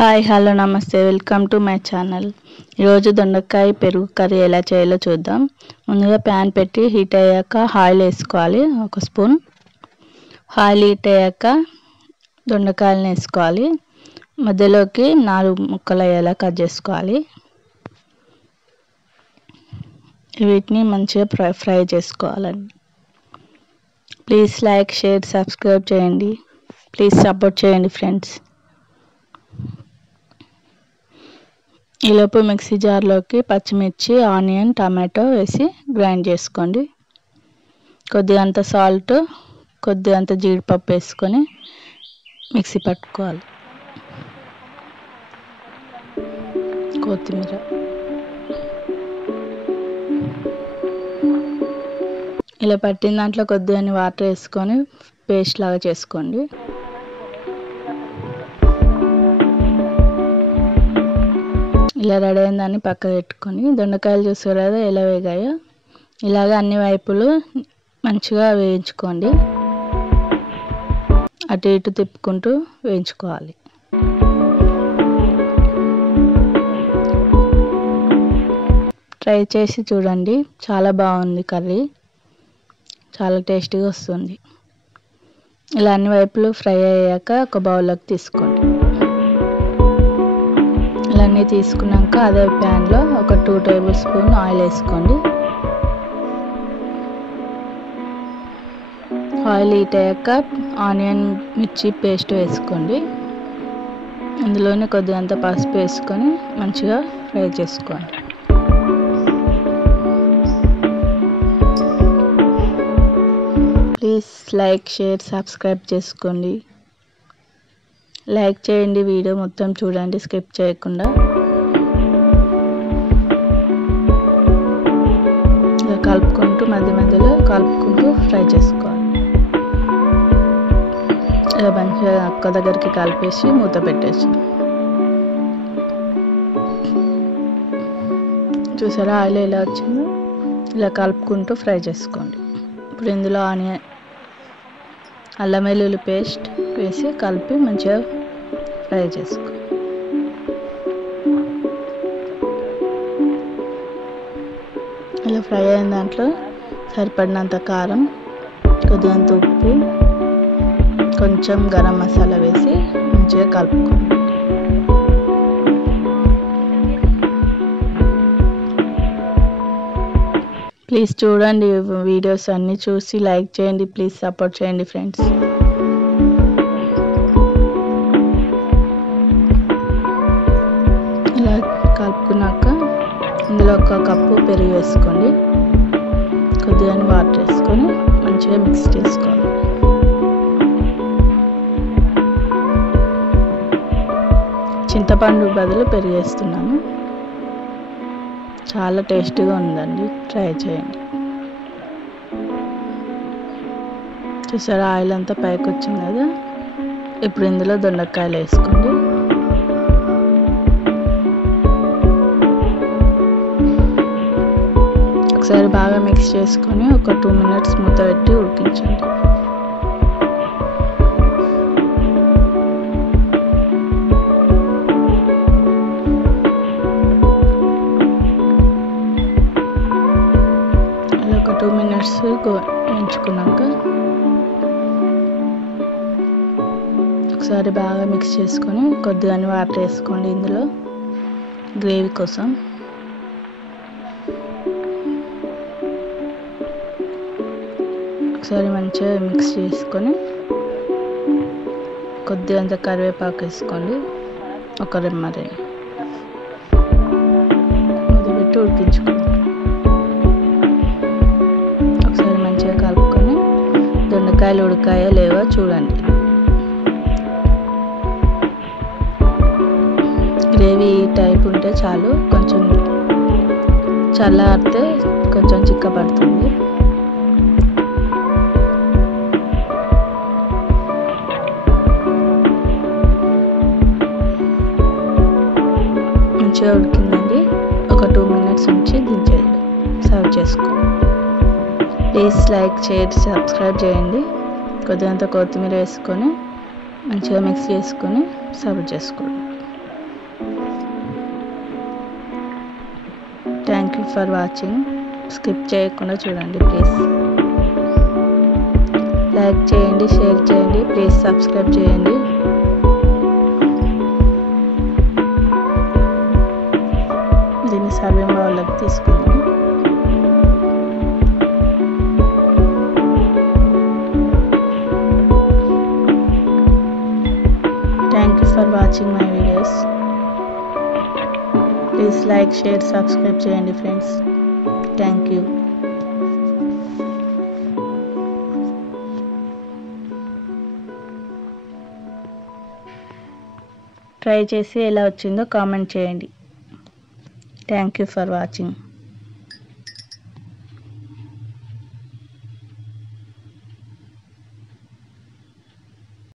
Hi hello నమస్తే welcome to my channel. ఈరోజు దొండకాయ పెరుగు కర్రీ ఎలా చేయాలో చూద్దాం. ముందుగా ప్యాన్ పెట్టి హీట్ అయ్యాక ఆయిల్ వేసుకోవాలి. 1 స్పూన్ ఆయిల్ హీట్ అయ్యాక దొండకాయలను వేసుకోవాలి. మధ్యలోకి 4 ముక్కలు అయ్యేలా కట్ చేసుకోవాలి. వీటిని మంచిగా ఫ్రై చేసుకోవాలండి. ప్లీజ్ లైక్ షేర్ సబ్స్క్రైబ్ చేయండి. ప్లీజ్ సపోర్ట్ చేయండి ఫ్రెండ్స్. ఈలోపు మిక్సీ జార్లోకి పచ్చిమిర్చి, ఆనియన్, టమాటో వేసి గ్రైండ్ చేసుకోండి. కొద్దిగంత సాల్ట్, కొద్దిగంత జీడిపప్పు వేసుకొని మిక్సీ పట్టుకోవాలి. కొత్తిమీర ఇలా పట్టిన దాంట్లో కొద్దిగా వాటర్ వేసుకొని పేస్ట్ లాగా చేసుకోండి. ఇలా రెడీ అయిన దాన్ని పక్క పెట్టుకొని దొండకాయలు చూసారు కదా ఎలా వేగాయో, ఇలాగ అన్ని వైపులు మంచిగా వేయించుకోండి. అటు ఇటు తిప్పుకుంటూ వేయించుకోవాలి. ట్రై చేసి చూడండి, చాలా బాగుంది కర్రీ, చాలా టేస్టీగా వస్తుంది. ఇలా అన్ని వైపులు ఫ్రై అయ్యాక ఒక బౌల్లోకి తీసుకోండి. అన్నీ తీసుకున్నాక అదే ప్యాన్లో ఒక 2 టేబుల్ స్పూన్ ఆయిల్ వేసుకోండి. ఆయిల్ హీట్ అయ్యాక ఆనియన్ మిర్చి పేస్ట్ వేసుకోండి. అందులోనే కొద్దిగంత పసుపు వేసుకొని మంచిగా ఫ్రై చేసుకోండి. ప్లీజ్ లైక్ షేర్ సబ్స్క్రైబ్ చేసుకోండి. లైక్ చేయండి, వీడియో మొత్తం చూడండి స్కిప్ చేయకుండా. ఇలా కలుపుకుంటూ మధ్యలో కలుపుకుంటూ ఫ్రై చేసుకోవాలి. ఇలా మంచిగా ఒక్క దగ్గరికి కలిపేసి మూత పెట్టేసి చూసారా ఆయిల్ ఎలా వచ్చిందో. ఇలా కలుపుకుంటూ ఫ్రై చేసుకోండి. ఇప్పుడు ఇందులో ఆనియన్, అల్లం వెల్లుల్లి పేస్ట్ వేసి కలిపి మంచిగా ఫ్రై చేసుకో. ఇలా ఫ్రై అయిన దాంట్లో సరిపడినంత కారం, కొద్దిగంత ఉప్పు, కొంచెం గరం మసాలా వేసి మంచిగా కలుపుకోండి. ప్లీజ్ చూడండి వీడియోస్ అన్నీ చూసి లైక్ చేయండి. ప్లీజ్ సపోర్ట్ చేయండి ఫ్రెండ్స్. ఇలా కలుపుకున్నాక ఇందులో 1 కప్పు పెరుగు వేసుకోండి. కొద్దిగా వాటర్ వేసుకొని మంచిగా మిక్స్ చేసుకోవాలి. చింతపండు బదులు పెరుగు వేస్తున్నాను. చాలా టేస్టీగా ఉందండి, ట్రై చేయండి. చూసారా ఆయిల్ అంతా పైకి వచ్చింది కదా. ఇప్పుడు ఇందులో దొండకాయలు వేసుకోండి. ఒకసారి బాగా మిక్స్ చేసుకొని ఒక 2 మినిట్స్ మూత పెట్టి ఉడికించండి. ఒక 2 మినిట్స్ వేయించుకున్నాక ఒకసారి బాగా మిక్స్ చేసుకొని కొద్దిగా వాటర్ వేసుకోండి ఇందులో గ్రేవీ కోసం. ఒకసారి మంచిగా మిక్స్ చేసుకొని కొద్దిగంత కరివేపాకు వేసుకోండి. ఒక రెమ్మరే అది పెట్టి ఉడికించుకోండి. కలుపుకొని దొండకాయలు ఉడికాయో లేవో చూడండి. గ్రేవీ టైప్ ఉంటే చాలు, కొంచెం చల్లారితే కొంచెం చిక్కబడుతుంది. మంచిగా ఉడికిందండి. ఒక 2 మినిట్స్ ఉంచి దించేయండి, సర్వ్ చేసుకోండి. ప్లీజ్ లైక్ షేర్ సబ్స్క్రైబ్ చేయండి. కొద్దిగంత కొత్తిమీర వేసుకొని మంచిగా మిక్స్ చేసుకొని సర్వ్ చేసుకోండి. You for watching. స్కిప్ చేయకుండా చూడండి ప్లీజ్. లైక్ చేయండి, షేర్ చేయండి, ప్లీజ్ సబ్స్క్రైబ్ చేయండి. దీన్ని సర్వింగ్ బౌల్లోకి తీసుకుందాం. Thank you for watching my videos. Please like, share, subscribe చేయండి ఫ్రెండ్స్. Thank you. ట్రై చేసి ఎలా వచ్చిందో కామెంట్ చేయండి. Thank you for watching.